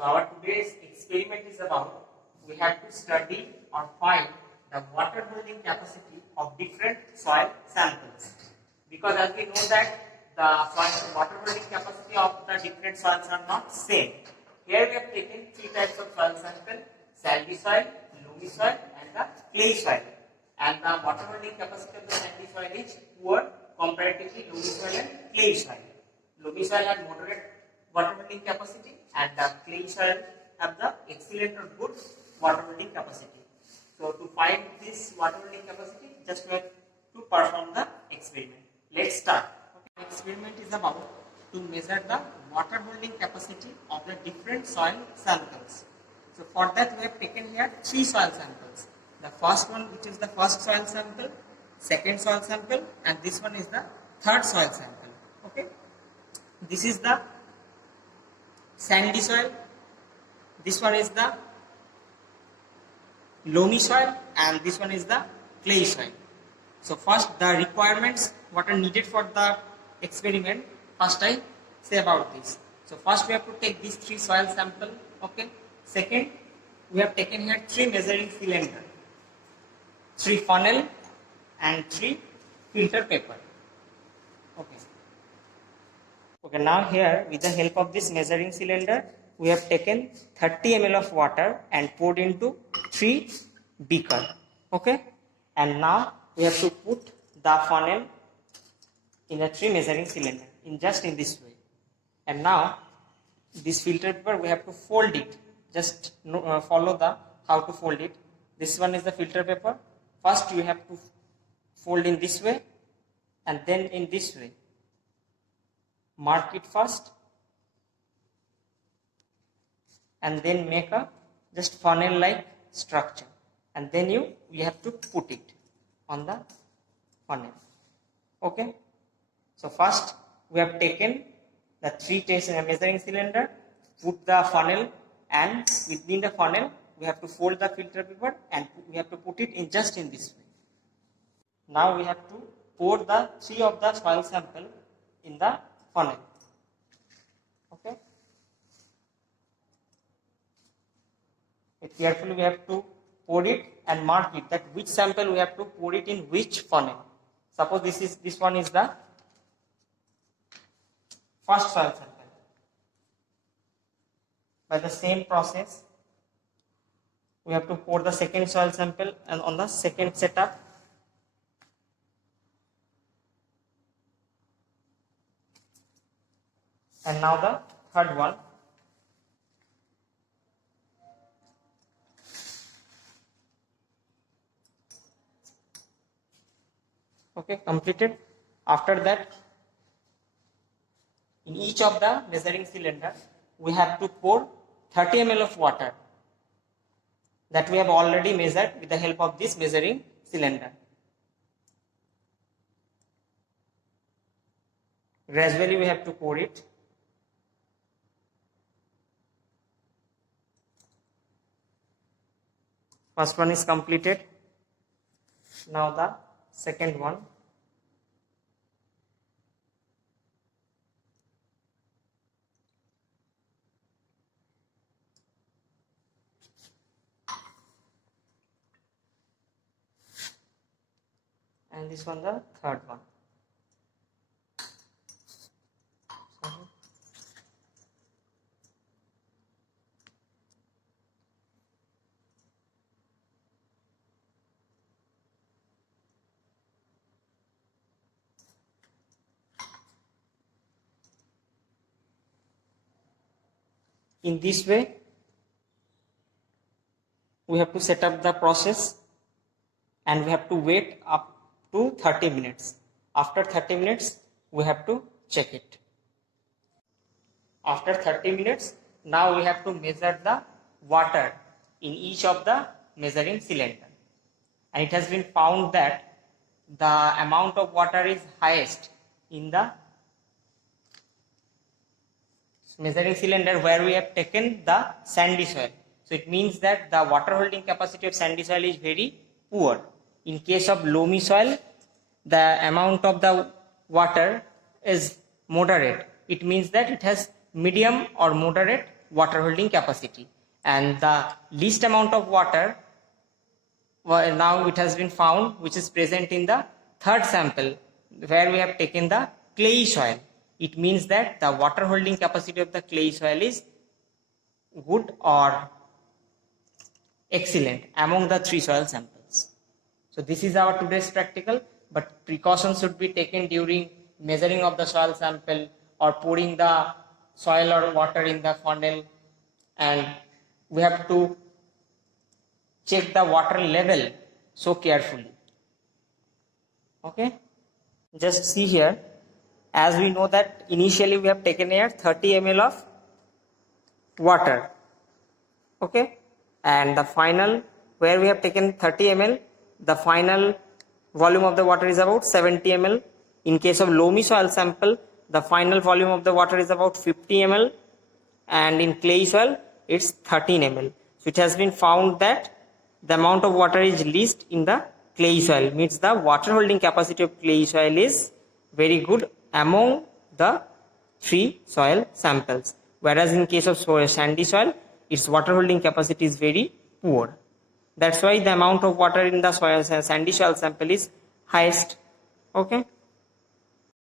So our today's experiment is about, we have to study or find the water holding capacity of different soil samples. Because as we know that the soil water holding capacity of the different soils are not same. Here we have taken three types of soil sample: sandy soil, loamy soil and the clay soil. And the water holding capacity of the sandy soil is poor comparatively loamy soil and clay soil. Loamy soil has moderate water holding capacity and the clay soil have the excellent or good water holding capacity. So to find this water holding capacity, just we have to perform the experiment. Let's start. Okay. Experiment is about to measure the water holding capacity of the different soil samples. So for that we have taken here three soil samples. The first one, which is the first soil sample, second soil sample, and this one is the third soil sample. Okay. This is the sandy soil, this one is the loamy soil, and this one is the clay soil. So first the requirements what are needed for the experiment, first I say about this. So first we have to take these three soil sample. Okay. Second, we have taken here three measuring cylinder, three funnel and three filter paper. Okay. Okay, now here with the help of this measuring cylinder, we have taken 30 ml of water and poured into 3 beaker. Okay, and now we have to put the funnel in the 3 measuring cylinder in this way. And now this filter paper we have to fold it. Just follow the how to fold it. This one is the filter paper. First you have to fold in this way and then in this way. Mark it first and then make a just funnel like structure, and then you have to put it on the funnel. Okay, so first we have taken the 3 measuring cylinder, put the funnel, and within the funnel we have to fold the filter paper and we have to put it in this way. Now we have to pour the 3 of the soil sample in the funnel. Okay. Carefully we have to pour it and mark it that which sample we have to pour it in which funnel. Suppose this one is the first soil sample. By the same process, we have to pour the second soil sample and on the second setup. And now the third one. Okay, completed. After that, in each of the measuring cylinder, we have to pour 30 ml of water that we have already measured with the help of this measuring cylinder. Gradually we have to pour it. First one is completed. Now the second one. And this one the third one. In this way, we have to set up the process and we have to wait up to 30 minutes. After 30 minutes, we have to check it. After 30 minutes, now we have to measure the water in each of the measuring cylinder. And it has been found that the amount of water is highest in the measuring cylinder where we have taken the sandy soil. So it means that the water holding capacity of sandy soil is very poor. In case of loamy soil, the amount of the water is moderate. It means that it has medium or moderate water holding capacity, and the least amount of water now it has been found, which is present in the third sample where we have taken the clayey soil. It means that the water holding capacity of the clayey soil is good or excellent among the 3 soil samples. So this is our today's practical, but precautions should be taken during measuring of the soil sample or pouring the soil or water in the funnel, and we have to check the water level so carefully. Okay, just see here, as we know that initially we have taken here 30 ml of water, okay, and the final where we have taken 30 ml, the final volume of the water is about 70 ml. In case of loamy soil sample, the final volume of the water is about 50 ml, and in clay soil it's 13 ml. So it has been found that the amount of water is least in the clay soil, means the water holding capacity of clay soil is very good among the 3 soil samples, whereas in case of sandy soil its water holding capacity is very poor. That's why the amount of water in the sandy soil sample is highest. Okay.